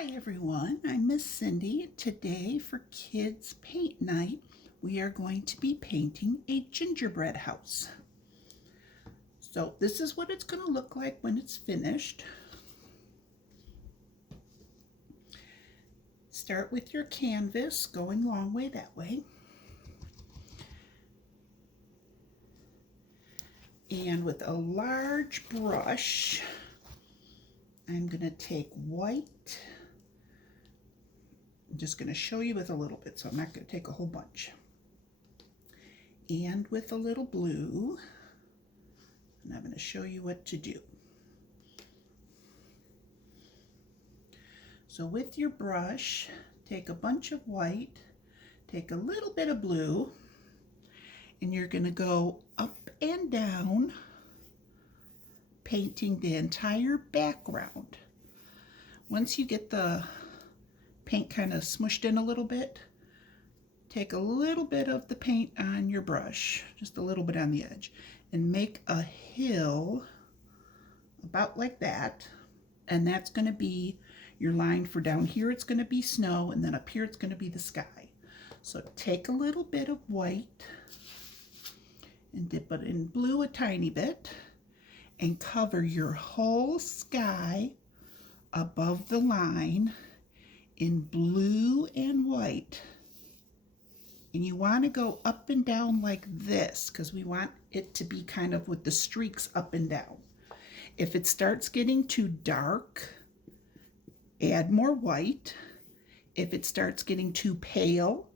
Hi everyone, I'm Miss Cindy. Today for Kids Paint Night, we are going to be painting a gingerbread house. So this is what it's going to look like when it's finished. Start with your canvas, going a long way that way. And with a large brush, I'm going to take white. I'm just going to show you with a little bit, so I'm not going to take a whole bunch. And with a little blue, and I'm going to show you what to do. So with your brush, take a bunch of white, take a little bit of blue, and you're going to go up and down, painting the entire background. Once you get the paint kind of smushed in a little bit, take a little bit of the paint on your brush, just a little bit on the edge, and make a hill about like that. And that's going to be your line for down here. It's going to be snow, and then up here it's going to be the sky. So take a little bit of white and dip it in blue a tiny bit and cover your whole sky above the line in blue and white. And you want to go up and down like this because we want it to be kind of with the streaks up and down. If it starts getting too dark, add more white. If it starts getting too pale,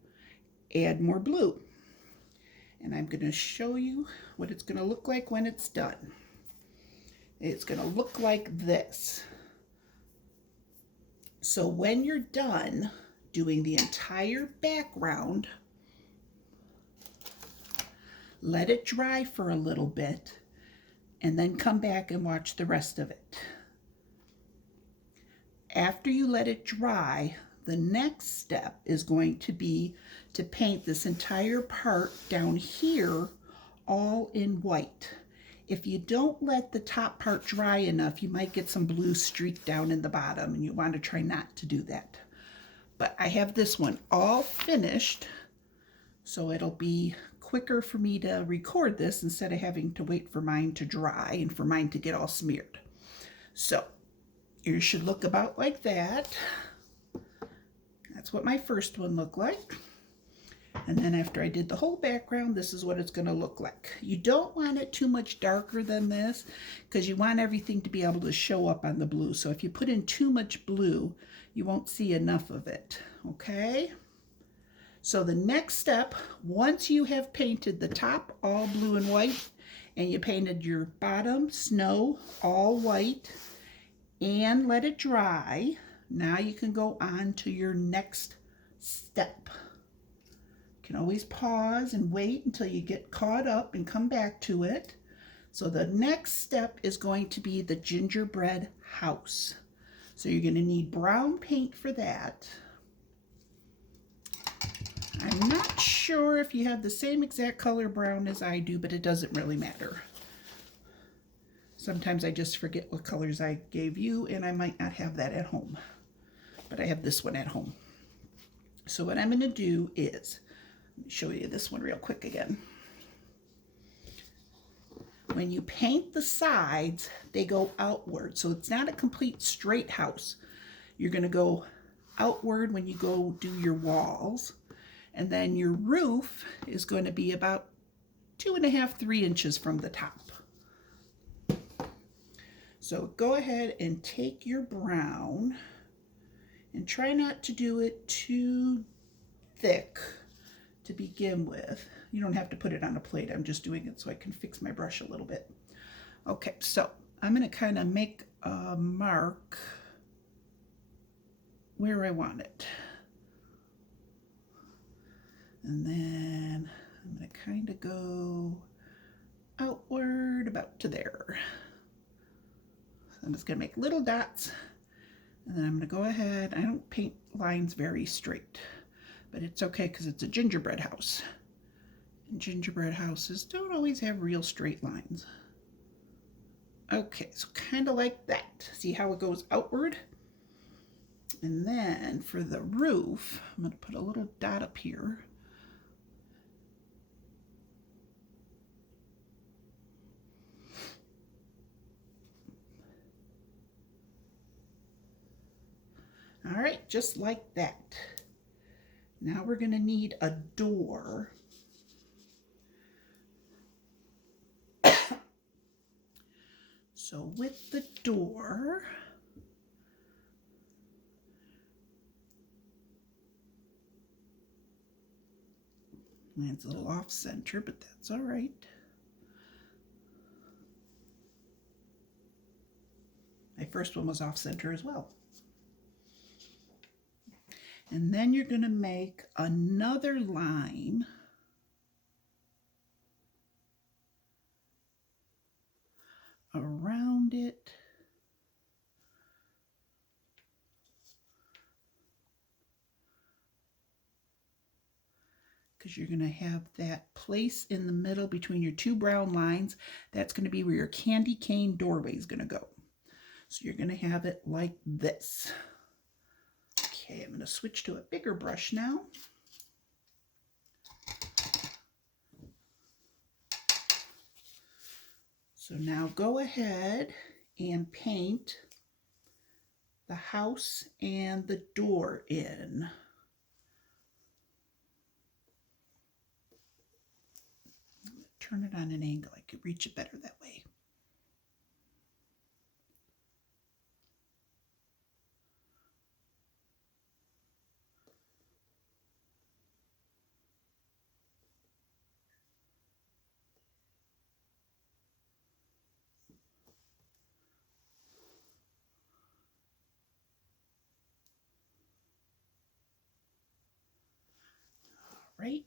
add more blue. And I'm going to show you what it's going to look like when it's done. It's going to look like this. So when you're done doing the entire background, let it dry for a little bit, and then come back and watch the rest of it. After you let it dry, the next step is going to be to paint this entire part down here all in white. If you don't let the top part dry enough, you might get some blue streak down in the bottom, and you want to try not to do that. But I have this one all finished, so it'll be quicker for me to record this instead of having to wait for mine to dry and for mine to get all smeared. So you should look about like that. That's what my first one looked like. And then after I did the whole background, this is what it's going to look like. You don't want it too much darker than this because you want everything to be able to show up on the blue. So if you put in too much blue, you won't see enough of it. Okay? So the next step, once you have painted the top all blue and white, and you painted your bottom snow all white, and let it dry, now you can go on to your next step. You can always pause and wait until you get caught up and come back to it. So the next step is going to be the gingerbread house. So you're going to need brown paint for that. I'm not sure if you have the same exact color brown as I do, but it doesn't really matter. Sometimes I just forget what colors I gave you, and I might not have that at home. But I have this one at home. So what I'm going to do is, let me show you this one real quick again. When you paint the sides, they go outward. So it's not a complete straight house. You're going to go outward when you go do your walls. And then your roof is going to be about 2.5, 3 inches from the top. So go ahead and take your brown and try not to do it too thick to begin with. You don't have to put it on a plate. I'm just doing it so I can fix my brush a little bit. Okay, so I'm going to kind of make a mark where I want it. And then I'm going to kind of go outward about to there. So I'm just going to make little dots, and then I'm going to go ahead. I don't paint lines very straight, but it's okay because it's a gingerbread house. And gingerbread houses don't always have real straight lines. Okay, so kind of like that. See how it goes outward? And then for the roof, I'm going to put a little dot up here. All right, just like that. Now we're going to need a door. So with the door, it's a little off center, but that's all right. My first one was off center as well. And then you're going to make another line around it. Because you're going to have that place in the middle between your two brown lines. That's going to be where your candy cane doorway is going to go. So you're going to have it like this. Okay, I'm going to switch to a bigger brush now. So now go ahead and paint the house and the door in. Turn it on an angle. I could reach it better that way. All right.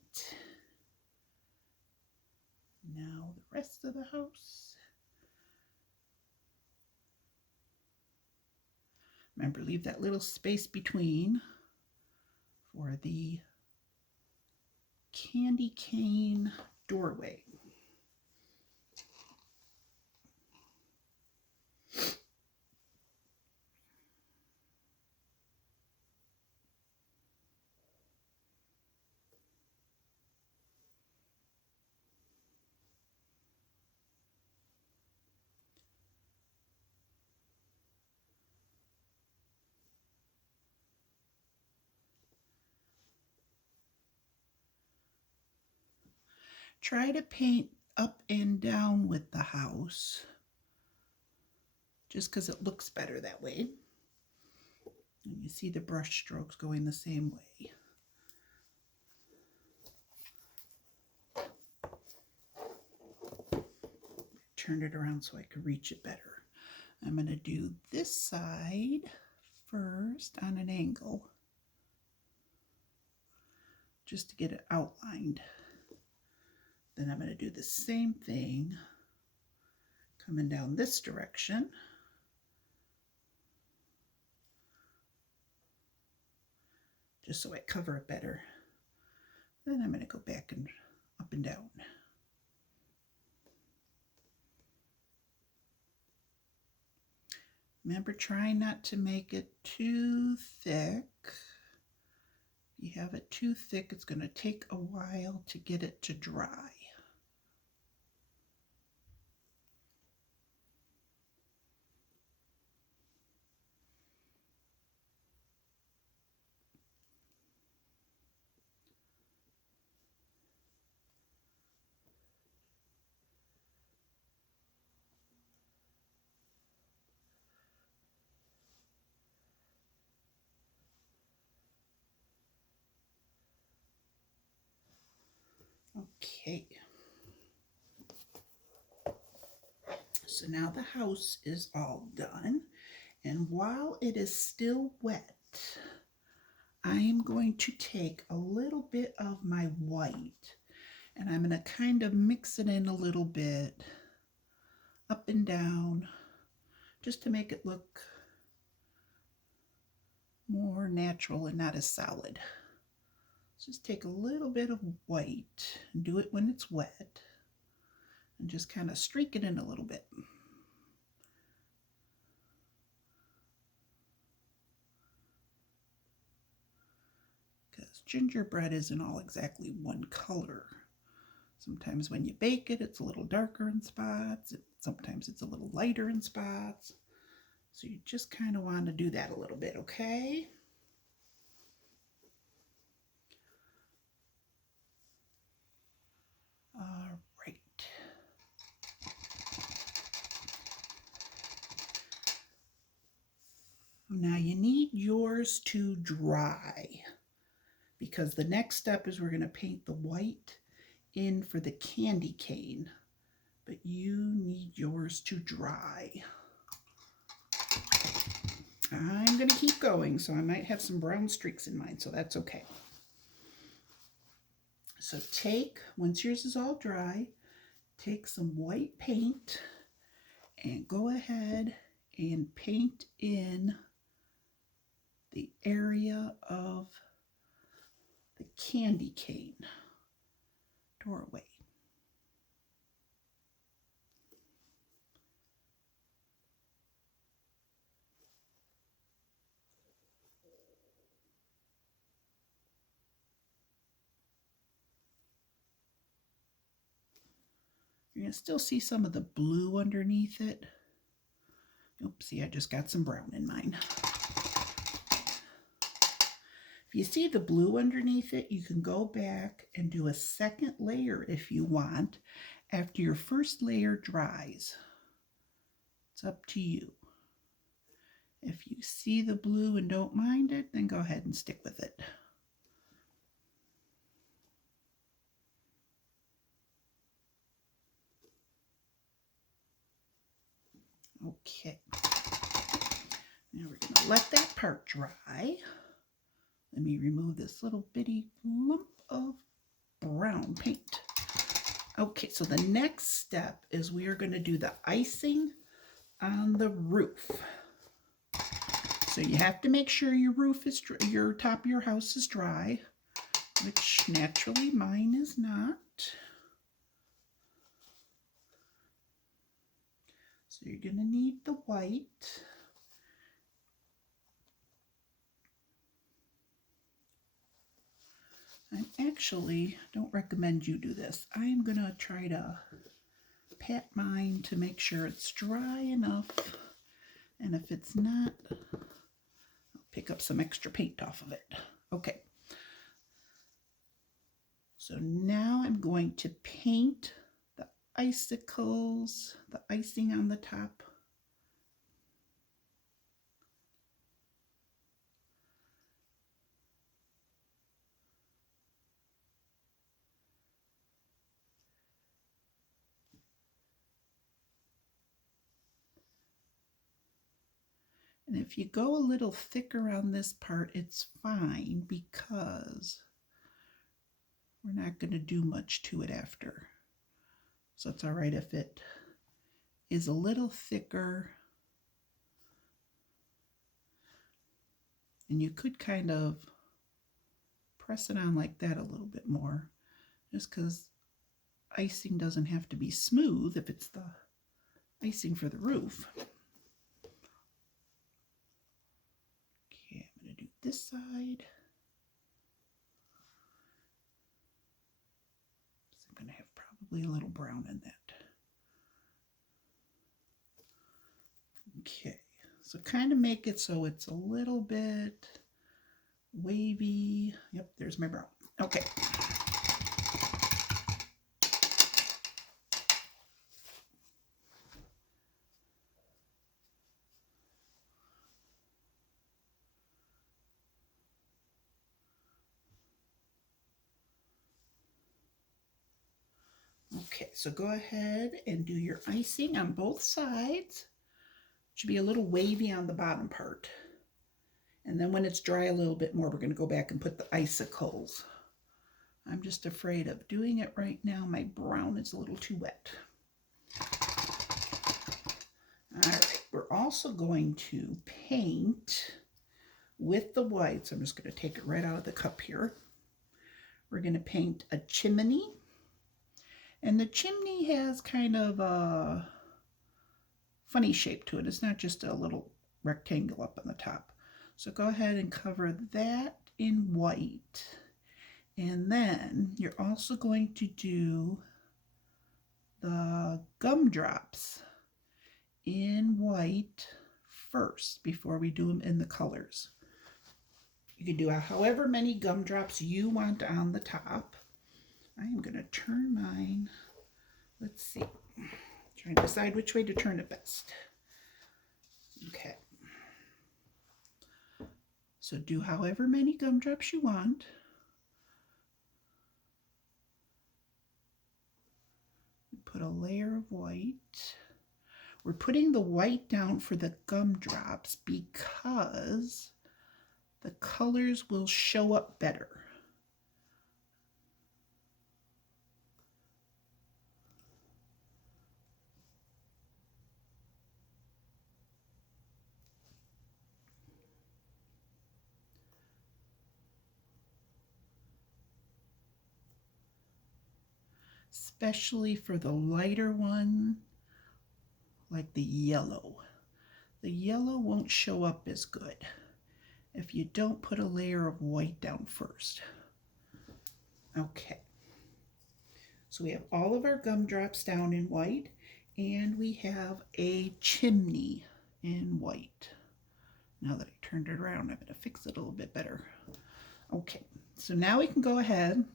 Now the rest of the house. Remember, leave that little space between for the candy cane doorway. Try to paint up and down with the house, just because it looks better that way. And you see the brush strokes going the same way. Turn it around so I could reach it better. I'm going to do this side first on an angle, just to get it outlined. Then I'm going to do the same thing coming down this direction. Just so I cover it better. Then I'm going to go back and up and down. Remember, try not to make it too thick. If you have it too thick, it's going to take a while to get it to dry. Okay. So now the house is all done. And while it is still wet, I am going to take a little bit of my white and I'm going to kind of mix it in a little bit, up and down, just to make it look more natural and not as solid. Just take a little bit of white and do it when it's wet and just kind of streak it in a little bit. gingerbread isn't all exactly one color. Sometimes when you bake it, it's a little darker in spots. Sometimes it's a little lighter in spots. So you just kind of want to do that a little bit, okay? All right. Now you need yours to dry because the next step is we're going to paint the white in for the candy cane, but you need yours to dry. I'm going to keep going, so I might have some brown streaks in mine, so that's okay. So once yours is all dry, take some white paint and go ahead and paint in the area of the candy cane doorway. You're going to still see some of the blue underneath it. Oopsie, I just got some brown in mine. If you see the blue underneath it, you can go back and do a second layer if you want after your first layer dries. It's up to you. If you see the blue and don't mind it, then go ahead and stick with it. Okay. Now we're going to let that part dry. Let me remove this little bitty lump of brown paint. Okay, so the next step is we are going to do the icing on the roof. So you have to make sure your roof is your top of your house is dry, which naturally mine is not. So you're going to need the white. I actually don't recommend you do this. I am going to try to pat mine to make sure it's dry enough. And if it's not, I'll pick up some extra paint off of it. Okay. So now I'm going to paint the icicles, the icing on the top. And if you go a little thicker on this part, it's fine because we're not going to do much to it after. So it's all right if it is a little thicker. And you could kind of press it on like that a little bit more, just because icing doesn't have to be smooth if it's the icing for the roof. Okay, I'm going to do this side. So I'm going to have probably a little brown in that. Okay, so kind of make it so it's a little bit wavy. Yep, there's my brown. Okay. Okay, so go ahead and do your icing on both sides. It should be a little wavy on the bottom part. And then when it's dry a little bit more, we're going to go back and put the icicles. I'm just afraid of doing it right now. My brown is a little too wet. All right, we're also going to paint with the white. So I'm just going to take it right out of the cup here. We're going to paint a chimney. And the chimney has kind of a funny shape to it. It's not just a little rectangle up on the top. So go ahead and cover that in white. And then you're also going to do the gumdrops in white first before we do them in the colors. You can do however many gumdrops you want on the top. I am going to turn mine. Let's see. Trying to decide which way to turn it best. Okay. So do however many gumdrops you want. Put a layer of white. We're putting the white down for the gumdrops because the colors will show up better. Especially for the lighter one, like the yellow. The yellow won't show up as good if you don't put a layer of white down first. Okay. So we have all of our gumdrops down in white, and we have a chimney in white. Now that I turned it around, I'm going to fix it a little bit better. Okay, so now we can go ahead.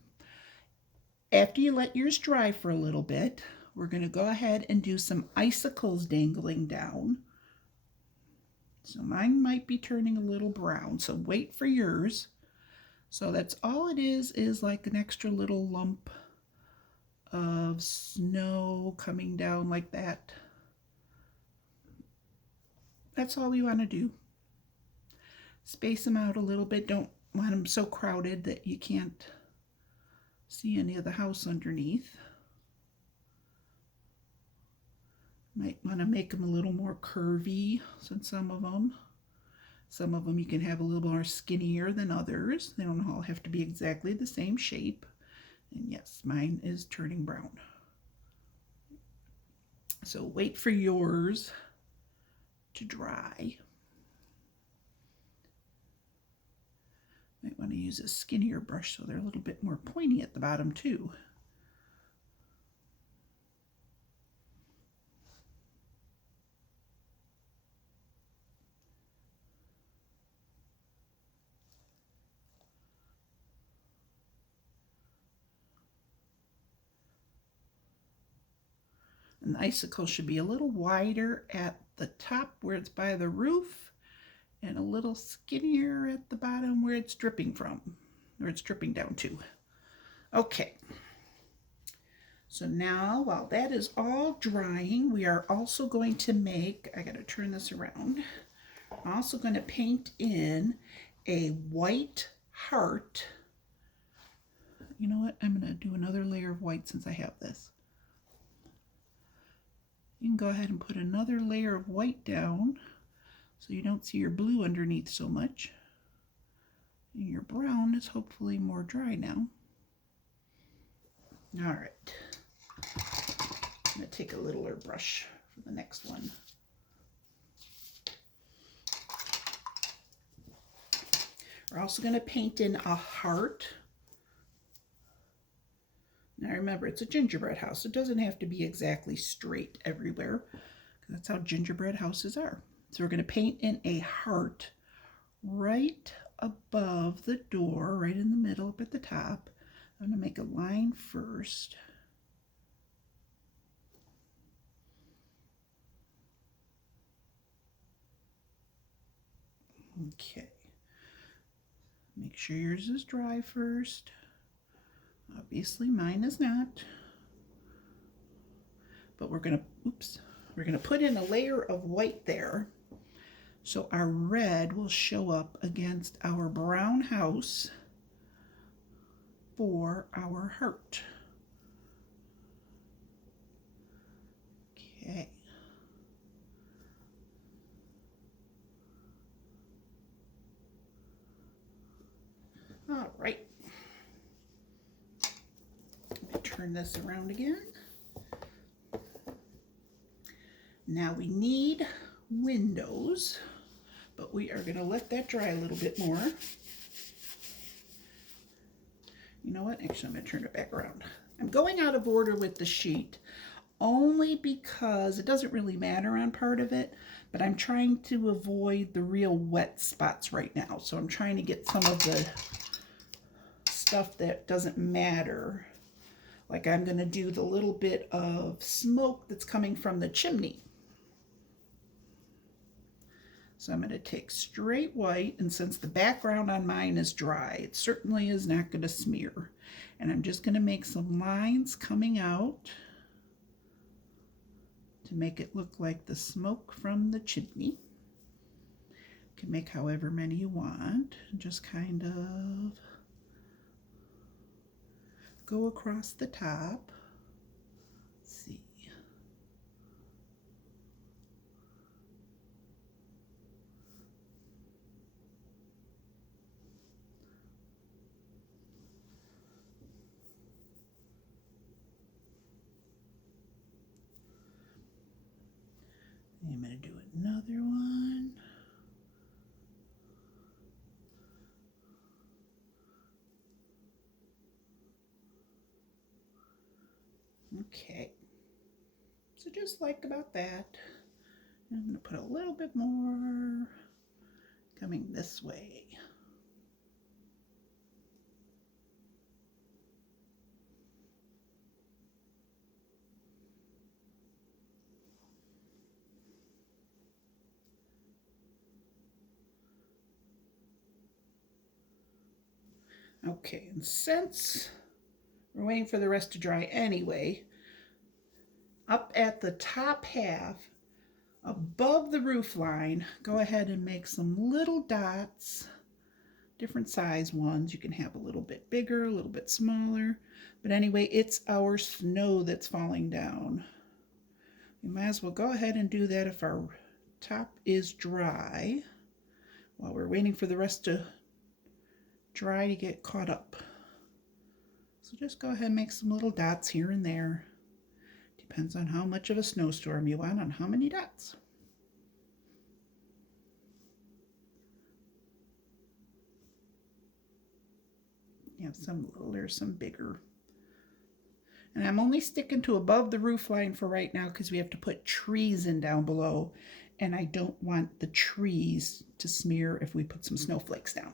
After you let yours dry for a little bit, we're going to go ahead and do some icicles dangling down. So mine might be turning a little brown, so wait for yours. So that's all it is like an extra little lump of snow coming down like that. That's all we want to do. Space them out a little bit. Don't want them so crowded that you can't see any of the house underneath. Might want to make them a little more curvy than some of them. Some of them you can have a little more skinnier than others. They don't all have to be exactly the same shape. And yes, mine is turning brown. So wait for yours to dry. Might want to use a skinnier brush so they're a little bit more pointy at the bottom too. And the icicle should be a little wider at the top where it's by the roof and a little skinnier at the bottom where it's dripping from, where it's dripping down to. Okay. So now while that is all drying, we are also going to make, I got to turn this around, I'm also going to paint in a white heart. You know what? I'm going to do another layer of white since I have this. You can go ahead and put another layer of white down so you don't see your blue underneath so much. And your brown is hopefully more dry now. All right. I'm going to take a littler brush for the next one. We're also going to paint in a heart. Now remember, it's a gingerbread house. It doesn't have to be exactly straight everywhere. That's how gingerbread houses are. So we're going to paint in a heart right above the door, right in the middle up at the top. I'm going to make a line first. Okay. Make sure yours is dry first. Obviously mine is not. But we're going to put in a layer of white there. So our red will show up against our brown house for our heart. Okay. All right. Let me turn this around again. Now we need windows, but we are going to let that dry a little bit more. You know what? Actually, I'm going to turn it back around. I'm going out of order with the sheet only because it doesn't really matter on part of it, but I'm trying to avoid the real wet spots right now. So I'm trying to get some of the stuff that doesn't matter. Like I'm going to do the little bit of smoke that's coming from the chimney. So I'm going to take straight white, and since the background on mine is dry, it certainly is not going to smear. And I'm just going to make some lines coming out to make it look like the smoke from the chimney. You can make however many you want. Just kind of go across the top. Let's see. I'm going to do another one. Okay, so just like about that. I'm going to put a little bit more coming this way. Okay, and since we're waiting for the rest to dry anyway, up at the top half, above the roof line, go ahead and make some little dots, different size ones. You can have a little bit bigger, a little bit smaller, but anyway, it's our snow that's falling down. We might as well go ahead and do that if our top is dry, while we're waiting for the rest to dry to get caught up. So just go ahead and make some little dots here and there. Depends on how much of a snowstorm you want, on how many dots. You have some littler, some bigger. And I'm only sticking to above the roof line for right now because we have to put trees in down below, and I don't want the trees to smear if we put some snowflakes down.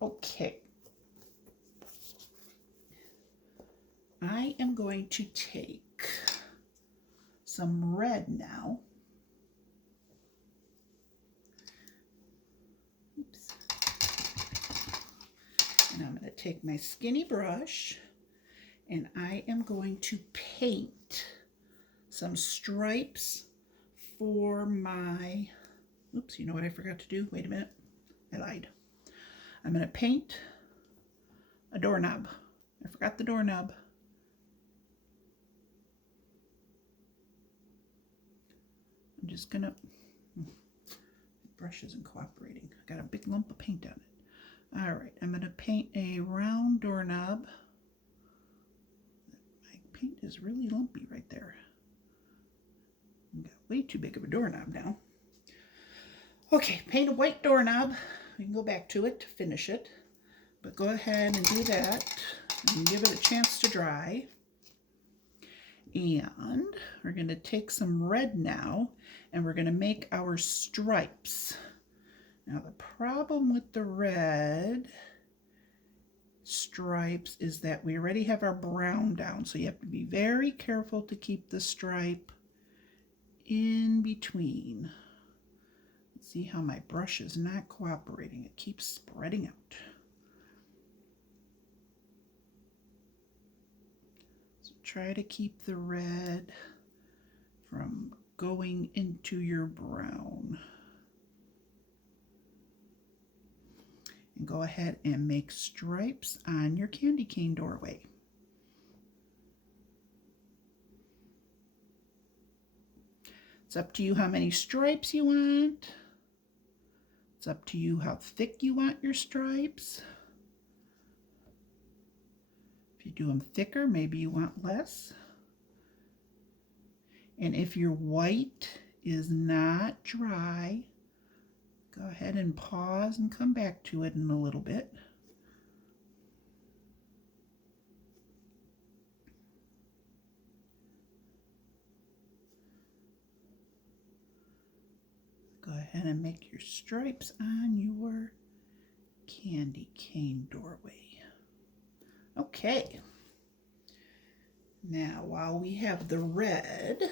Okay. I am going to take some red now. Oops. And I'm going to take my skinny brush, and I am going to paint some stripes for my, oops, you know what I forgot to do? Wait a minute, I lied. I'm going to paint a doorknob. I forgot the doorknob. I'm just going to, the brush isn't cooperating. I got a big lump of paint on it. All right, I'm going to paint a round doorknob. My paint is really lumpy right there. I've got way too big of a doorknob now. Okay, paint a white doorknob. We can go back to it to finish it, but go ahead and do that and give it a chance to dry. And we're going to take some red now, and we're going to make our stripes. Now the problem with the red stripes is that we already have our brown down, so you have to be very careful to keep the stripe in between. See how my brush is not cooperating. It keeps spreading out. So try to keep the red from going into your brown. And go ahead and make stripes on your candy cane doorway. It's up to you how many stripes you want. It's up to you how thick you want your stripes. If you do them thicker, maybe you want less. And if your white is not dry, go ahead and pause and come back to it in a little bit. ahead and make your stripes on your candy cane doorway. Okay. Now, while we have the red,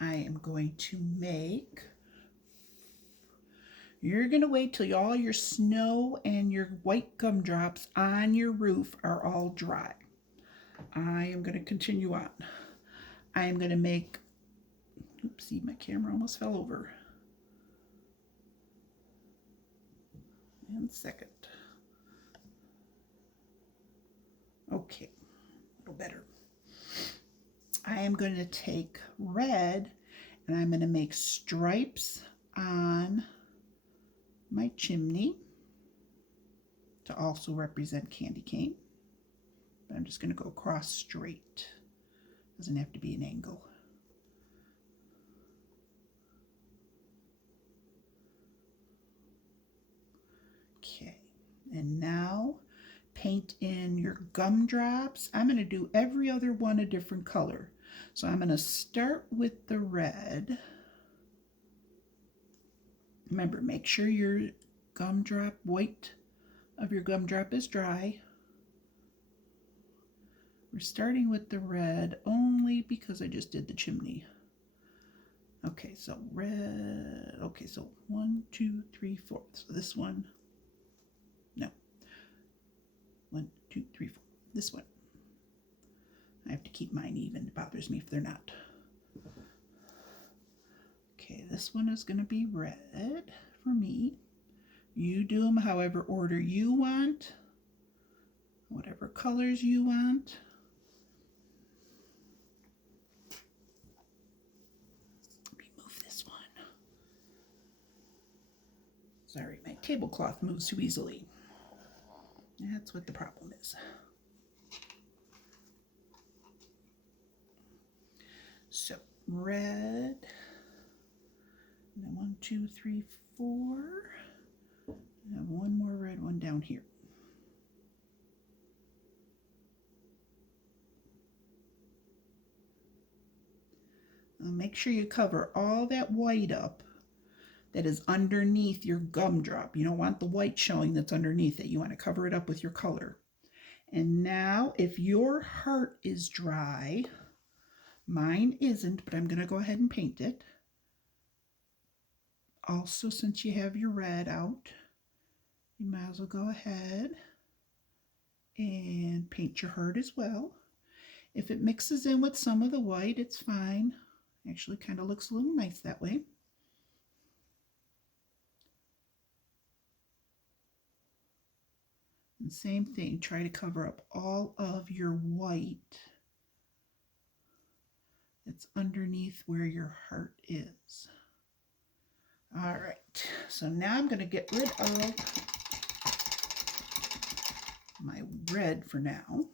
I am going to make, you're going to wait till all your snow and your white gumdrops on your roof are all dry. I am going to continue on. I am going to make, oopsie, my camera almost fell over. 1 second. Okay, a little better. I am going to take red and I'm going to make stripes on my chimney to also represent candy cane. But I'm just going to go across straight. Doesn't have to be an angle. Okay, and now paint in your gumdrops. I'm going to do every other one a different color. So I'm going to start with the red. Remember, make sure your gumdrop, white of your gumdrop is dry. We're starting with the red only because I just did the chimney. Okay, so red. Okay, so 1, 2, 3, 4. So this one. No. 1, 2, 3, 4. This one. I have to keep mine even. It bothers me if they're not. Okay, this one is going to be red for me. You do them however order you want, whatever colors you want. Let me move this one. Sorry, my tablecloth moves too easily. That's what the problem is. So red, and then 1, 2, 3, 4. I have one more red one down here. Now make sure you cover all that white up that is underneath your gumdrop. You don't want the white showing that's underneath it. You want to cover it up with your color. And now if your heart is dry, mine isn't, but I'm going to go ahead and paint it. Also, since you have your red out, you might as well go ahead and paint your heart as well. If it mixes in with some of the white, it's fine. Actually kind of looks a little nice that way. And same thing, try to cover up all of your white that's underneath where your heart is. All right, so now I'm going to get rid of my red for now.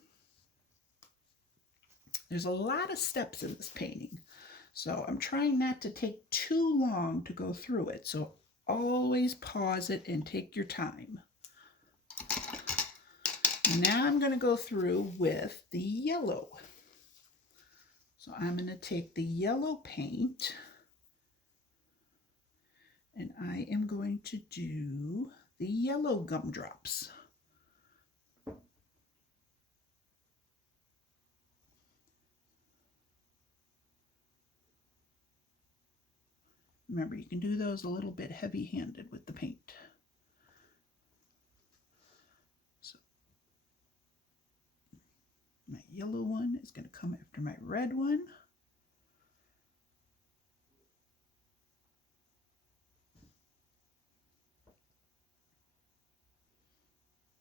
There's a lot of steps in this painting, so I'm trying not to take too long to go through it. So always pause it and take your time. Now I'm going to go through with the yellow. So I'm going to take the yellow paint and I am going to do the yellow gumdrops. Remember, you can do those a little bit heavy-handed with the paint. So my yellow one is going to come after my red one.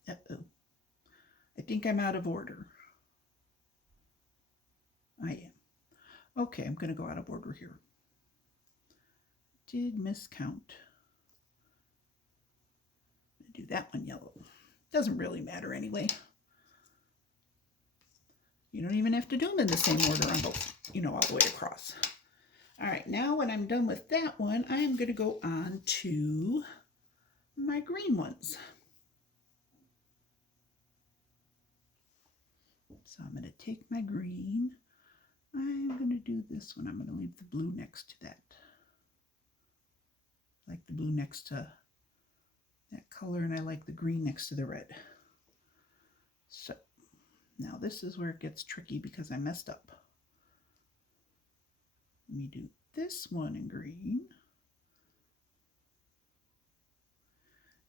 Uh-oh. I think I'm out of order. I am. Okay, I'm going to go out of order here. Did miscount. Do that one yellow. Doesn't really matter anyway. You don't even have to do them in the same order on both, all the way across. All right, now when I'm done with that one, I am going to go on to my green ones. So I'm going to take my green, I'm going to do this one. I'm going to leave the blue next to that. I like the blue next to that color, and I like the green next to the red. So now this is where it gets tricky because I messed up. Let me do this one in green.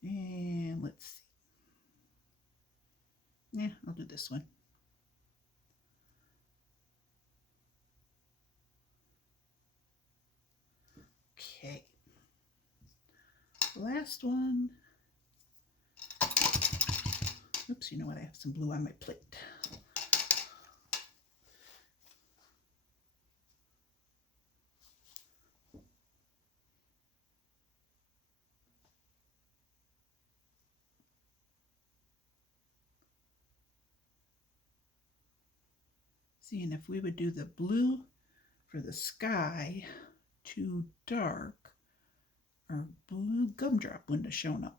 And let's see. Yeah, I'll do this one. Okay. Last one. Oops, you know what? I have some blue on my plate. See, and if we would do the blue for the sky too dark, our blue gumdrop wouldn't have shown up.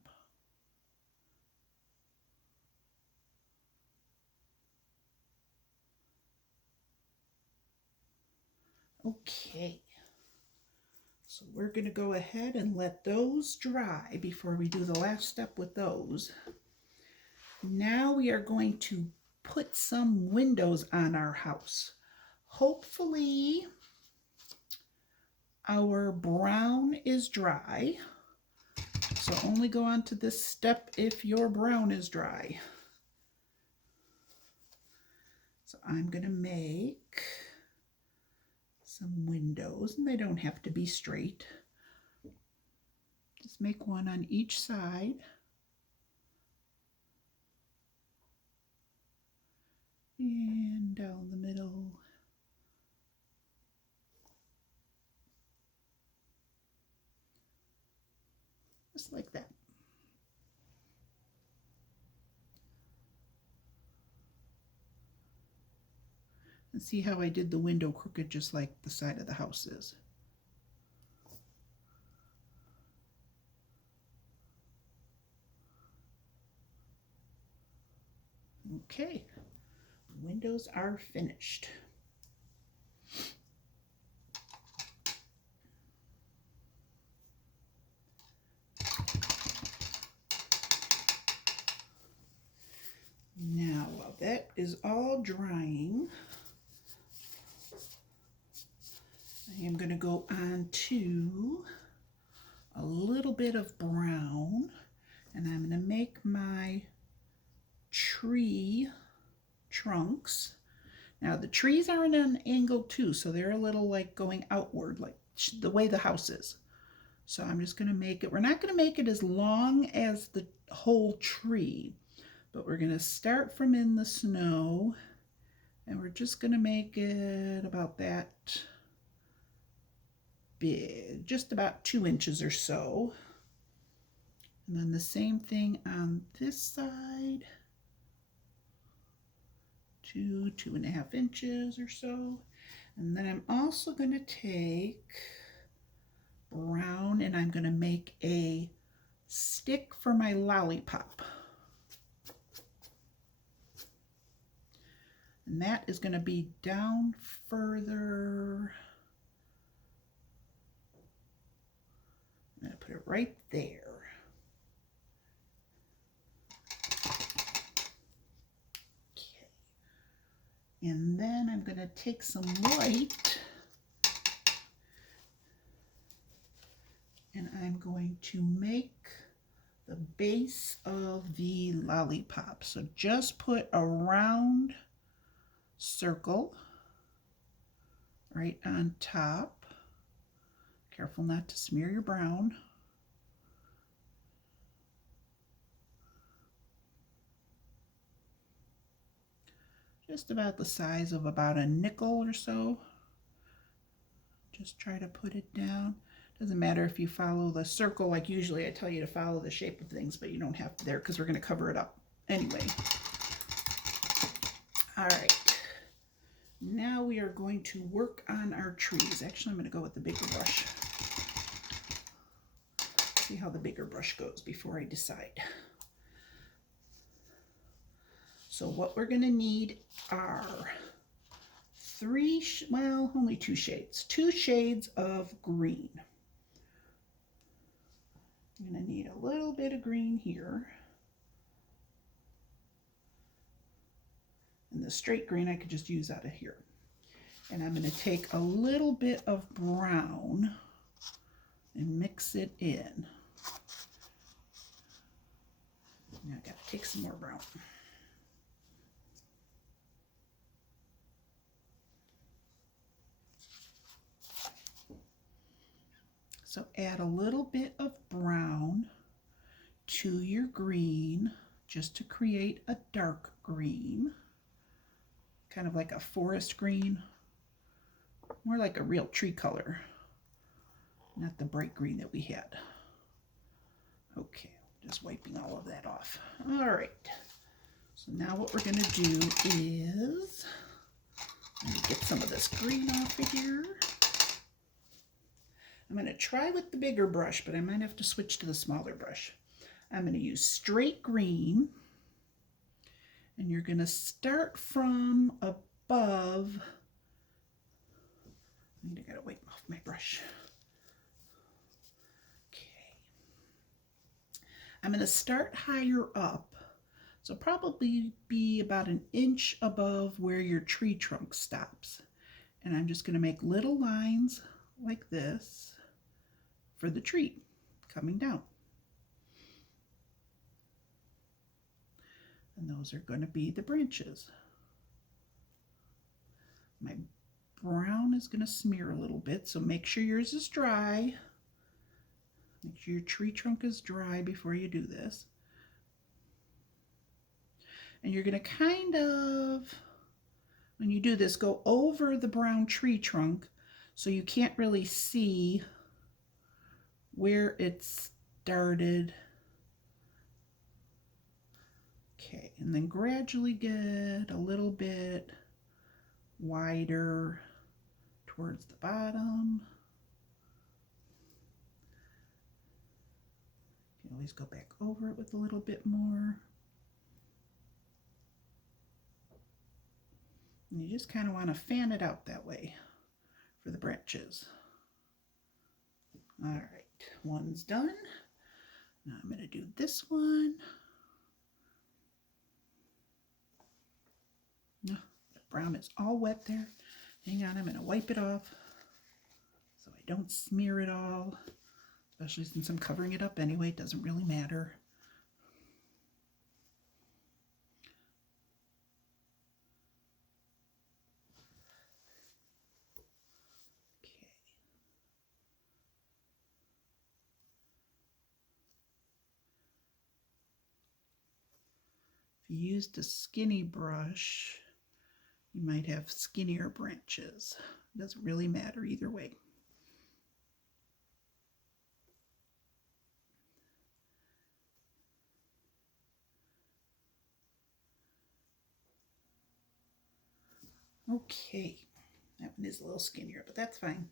Okay, so we're going to go ahead and let those dry before we do the last step with those. Now we are going to put some windows on our house. Hopefully our brown is dry. So only go on to this step if your brown is dry. So I'm going to make some windows, and they don't have to be straight. Just make one on each side. And down the middle. Just like that. And see how I did the window crooked just like the side of the house is. Okay, windows are finished. Now, while that is all drying, I am going to go on to a little bit of brown, and I'm going to make my tree trunks. Now the trees are in an angle too, so they're a little like going outward, like the way the house is. So I'm just going to make it, we're not going to make it as long as the whole tree, but we're going to start from in the snow, and we're just going to make it about that big, just about 2 inches or so. And then the same thing on this side, 2.5 inches or so. And then I'm also going to take brown, and I'm going to make a stick for my lollipop. And that is going to be down further. I'm going to put it right there. Okay. And then I'm going to take some white, and I'm going to make the base of the lollipop. So just put a round circle right on top. Careful not to smear your brown. Just about the size of about a nickel or so. Just try to put it down. Doesn't matter if you follow the circle, like usually I tell you to follow the shape of things, but you don't have to there because we're going to cover it up anyway. All right. Now we are going to work on our trees. Actually, I'm going to go with the bigger brush. See how the bigger brush goes before I decide. So what we're going to need are well, only 2 shades. 2 shades of green. I'm going to need a little bit of green here. And the straight green I could just use out of here. And I'm going to take a little bit of brown and mix it in. Now I got to take some more brown. So add a little bit of brown to your green just to create a dark green, kind of like a forest green, more like a real tree color, not the bright green that we had. Okay, just wiping all of that off. All right, so now what we're going to do is get some of this green off of here. I'm going to try with the bigger brush, but I might have to switch to the smaller brush. I'm going to use straight green, and you're going to start from above. I got to wipe off my brush. Okay. I'm going to start higher up, so probably be about an inch above where your tree trunk stops. And I'm just going to make little lines like this for the tree coming down. And those are going to be the branches. My brown is going to smear a little bit, so make sure yours is dry. Make sure your tree trunk is dry before you do this. And you're going to kind of, when you do this, go over the brown tree trunk so you can't really see where it started. Okay, and then gradually get a little bit wider towards the bottom. You can always go back over it with a little bit more. And you just kind of want to fan it out that way for the branches. All right, one's done. Now I'm going to do this one. No, the brown is all wet there. Hang on, I'm going to wipe it off so I don't smear it all, especially since I'm covering it up anyway. It doesn't really matter. Okay. If you used a skinny brush, you might have skinnier branches. It doesn't really matter either way. Okay, that one is a little skinnier, but that's fine.